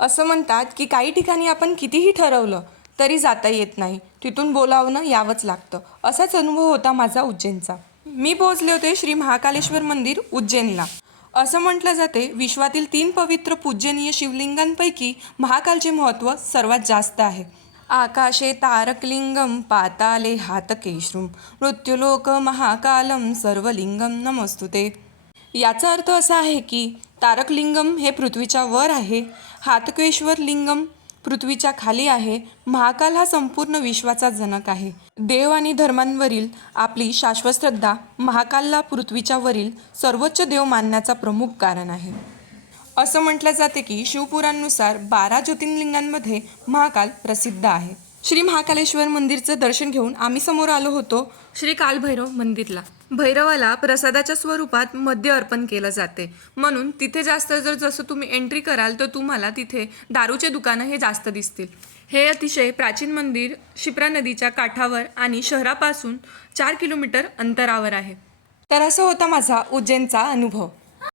असं म्हणतात की काही ठिकाणी आपण कितीही ठरवलं तरी जाता येत नाही, तिथून बोलावणं यावंच लागतं. असाच अनुभव होता माझा उज्जैनचा. मी पोहोचले होते श्री महाकालेश्वर मंदिर उज्जैनला. असं म्हटलं जाते विश्वातील 3 पवित्र पूजनीय शिवलिंगांपैकी महाकालचे महत्त्व सर्वात जास्त आहे. आकाशे तारकलिंगम पाताले हातकेश्रुम मृत्युलोक महाकालम सर्वलिंगम नमस्तुते. याचा अर्थ असा आहे की तारकलिंगम हे पृथ्वीच्या वर आहे, हातकेश्वर लिंगम पृथ्वीच्या खाली आहे, महाकाल हा संपूर्ण विश्वाचा जनक आहे. देव आणि धर्मांवरील आपली शाश्वत श्रद्धा महाकालला पृथ्वीच्या वरील सर्वोच्च देव मानण्याचा प्रमुख कारण आहे. असं म्हटलं जाते की शिवपुराणानुसार 12 ज्योतिर्लिंगांमध्ये महाकाल प्रसिद्ध आहे. श्री महाकालेश्वर मंदिरचं दर्शन घेऊन आम्ही समोर आलो होतो श्री कालभैरव मंदिरला. भैरवाला प्रसादाच्या स्वरूपात मद्य अर्पण केलं जाते, म्हणून तिथे जास्त जसं तुम्ही एंट्री कराल तर तुम्हाला तिथे दारूचे दुकानं हे जास्त दिसतील. हे अतिशय प्राचीन मंदिर शिप्रा नदीच्या काठावर आणि शहरापासून 4 किलोमीटर अंतरावर आहे. तर असा होता माझा उज्जैनचा अनुभव.